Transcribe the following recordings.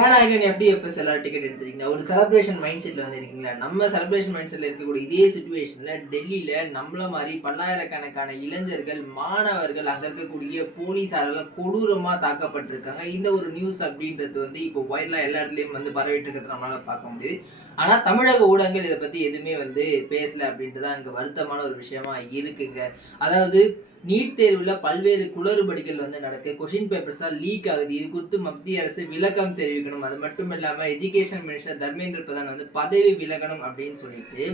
கதாநாயகன் FDFS எல்லாரும் ticket எடுத்துருக்கீங்களா? ஒரு செலிப்ரேஷன் மைண்ட் செட்ல வந்து இருக்கீங்களா? நம்ம செலிப்ரேஷன் மைண்ட் செட்ல இருக்கக்கூடிய இதே சிச்சுவேஷன்ல டெல்லியில நம்மள மாதிரி பல்லாயிரக்கணக்கான இளைஞர்கள், மாணவர்கள், அங்க இருக்கக்கூடிய போலீஸாரால கொடூரமா தாக்கப்பட்டிருக்காங்க. இந்த ஒரு நியூஸ் அப்படின்றது வந்து இப்போ வைரலா எல்லா இடத்துலயும் வந்து பரவிட்டு இருக்கிறத நம்மளால பார்க்க முடியுது. ஆனா தமிழக ஊடகங்கள் இதை பத்தி எதுவுமே வந்து பேசல அப்படின்ட்டு தான் இங்க வருத்தமான ஒரு விஷயமா இருக்குங்க. அதாவது நீட் தேர்வுல பல்வேறு குளறுபடிகள் வந்து நடக்கு. கொஸ்டின் பேப்பர்ஸா லீக் ஆகுது. இது குறித்து மத்திய அரசு விளக்கம் தெரிவிக்கணும். அது மட்டும் இல்லாம எஜுகேஷன் மினிஸ்டர் தர்மேந்திர பிரதான் வந்து பதவி விலகணும் அப்படின்னு சொல்லிட்டு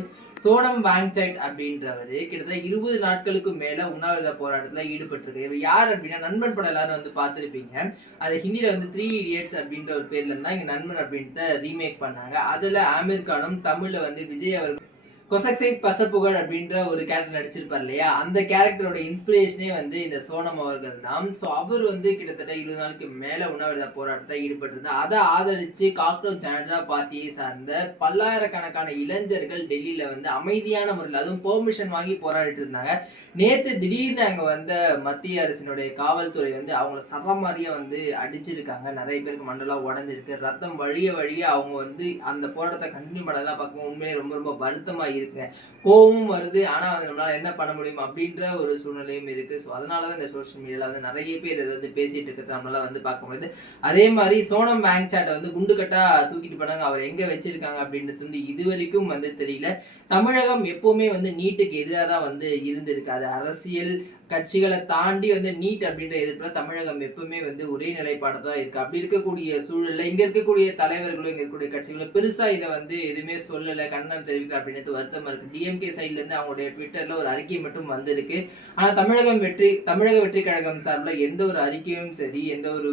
சோனம் வாங்சைட் அப்படின்றவரு கிட்டத்தட்ட 20 நாட்களுக்கு மேல உண்ணாவிரத போராட்டத்துல ஈடுபட்டிருக்காரு. இவர் யார் அப்படின்னா நண்பன் படம் எல்லாரும் வந்து பார்த்திருப்பீங்க. அது ஹிந்தியில வந்து 3 இடியட்ஸ் அப்படின்ற ஒரு பேர்ல இருந்தா இங்க நண்பன் அப்படின்ட்டு ரீமேக் பண்ணாங்க. அதுல ஆமீர் கானும் தமிழ்ல வந்து விஜய் அவர் கொசக்சைட் பசப்புகழ் அப்படின்ற ஒரு கேரக்டர் நடிச்சிருப்பார் இல்லையா, அந்த கேரக்டரோட இன்ஸ்பிரேஷனே வந்து இந்த சோனம் அவர்கள் தான். ஸோ அவர் வந்து கிட்டத்தட்ட 20 நாளுக்கு மேல உண்ணாவிரத போராட்டத்தை ஈடுபட்டிருந்தார். அதை ஆதரிச்சு காக்ரோச் ஜனதா பார்ட்டியை சார்ந்த பல்லாயிரக்கணக்கான இளைஞர்கள் டெல்லியில வந்து அமைதியான முறையில் அதுவும் பெர்மிஷன் வாங்கி போராடிட்டு இருந்தாங்க. நேத்து திடீர்னு அங்க வந்த மத்திய அரசினுடைய காவல்துறை வந்து அவங்கள சரமாரியா வந்து அடிச்சிருக்காங்க. நிறைய பேருக்கு மண்டலம் உடஞ்சிருக்கு. ரத்தம் வழிய வழிய அவங்க வந்து அந்த போராட்டத்தை கண்டினியூ பண்ணலாம் பார்க்கும்போது உண்மையிலே ரொம்ப ரொம்ப வருத்தமா இருக்குங்க. கோவமும் வருது. ஆனா வந்து நம்மளால என்ன பண்ண முடியும் அப்படின்ற ஒரு சூழ்நிலையும் இருக்கு. ஸோ அதனாலதான் இந்த சோசியல் மீடியால வந்து நிறைய பேர் இதை வந்து பேசிட்டு இருக்கிறது நம்மளால வந்து பார்க்க முடியுது. அதே மாதிரி சோனம் வாங்சாட்டை வந்து குண்டுகட்டா தூக்கிட்டு போனாங்க. அவர் எங்க வச்சிருக்காங்க அப்படின்றது வந்து இதுவரைக்கும் வந்து தெரியல. தமிழகம் எப்பவுமே வந்து நீட்டுக்கு எதிராக தான் வந்து இருந்திருக்காது. அரசியல் கட்சிகளை தாண்டி வந்து நீட் அப்படின்ற எதிர்ப்புல தமிழகம் எப்பவுமே வந்து ஒரே நிலைப்பாடு தான் இருக்கு. அப்படி இருக்கக்கூடிய சூழல்ல இங்க இருக்கக்கூடிய தலைவர்களும் இங்க இருக்கக்கூடிய கட்சிகளும் பெருசா இதை வந்து எதுவுமே சொல்லல, கண்டனம் தெரிவிக்கல அப்படின்றது வருத்தமா இருக்கு. டிஎம்கே சைட்ல இருந்து அவங்களுடைய ட்விட்டர்ல ஒரு அறிக்கை மட்டும் வந்திருக்கு. ஆனா தமிழக வெற்றி கழகம் சார்பில் எந்த ஒரு அறிக்கையும் சரி, எந்த ஒரு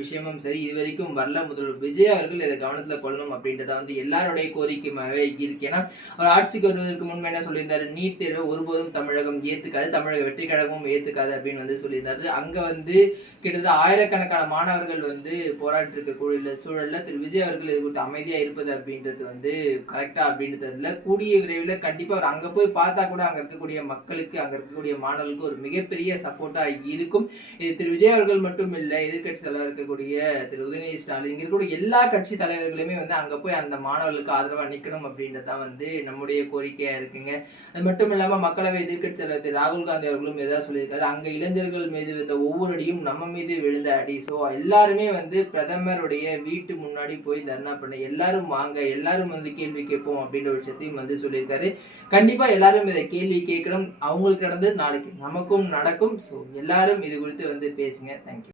விஷயமும் சரி இது வரைக்கும் வரல. முதல்வர் விஜய் அவர்கள் இதை கவனத்துல கொள்ளணும் அப்படின்றத வந்து எல்லாருடைய கோரிக்கையாகவே இருக்கு. ஏன்னா அவர் ஆட்சிக்கு வருவதற்கு முன்பு என்ன சொல்லியிருந்தாரு, நீட் தேர்வை ஒருபோதும் தமிழகம் ஏத்துக்காது, தமிழக வெற்றி கழகமும் ஏத்துக்காது அப்படின்னு வந்து சொல்லியிருந்தாரு. அங்க வந்து கிட்டத்தட்ட ஆயிரக்கணக்கான மாணவர்கள் வந்து போராட்டி இருக்கக்கூடிய சூழல்ல திரு விஜய் அவர்கள் இது குறித்து அமைதியா இருப்பது அப்படின்றது வந்து கரெக்டா அப்படின்னு தெரியல. கூடிய விரைவில் கண்டிப்பா அவர் அங்க போய் பார்த்தா கூட அங்க இருக்கக்கூடிய மக்களுக்கு, அங்க இருக்கக்கூடிய மாணவர்களுக்கு ஒரு மிகப்பெரிய சப்போர்ட்டா இருக்கும். இது திரு விஜய் அவர்கள் மட்டும் இல்லை, எதிர்கட்சி தலைவர் இருக்கக்கூடிய திரு உதயநிதி ஸ்டாலின், இங்க இருக்கக்கூடிய எல்லா கட்சி தலைவர்களுமே வந்து அங்க போய் அந்த மாணவர்களுக்கு ஆதரவா நிக்கணும் அப்படின்றதான் வந்து நம்முடைய கோரிக்கையா இருக்குங்க. அது மட்டும் இல்லாம மக்களவை எதிர்கட்சி தலைவர் திரு ராகுல் காந்தி அவர்களும் ஏதாவது சொல்லியிருக்காரு, அங்க இளைஞர்கள் மீது விழுந்த ஒவ்வொரு அடியும் நம்ம மீது விழுந்த அடி. ஸோ எல்லாருமே வந்து பிரதமருடைய வீட்டு முன்னாடி போய் தர்ணா பண்ண, எல்லாரும் வாங்க, எல்லாரும் வந்து கேள்வி கேட்போம் அப்படின்ற விஷயத்தையும் வந்து சொல்லியிருக்காரு. கண்டிப்பா எல்லாரும் இதை கேள்வி கேட்கணும். அவங்களுக்கு நடந்தது நாளைக்கு நமக்கும் நடக்கும். ஸோ எல்லாரும் இது குறித்து வந்து பேசுங்க. தேங்க்யூ.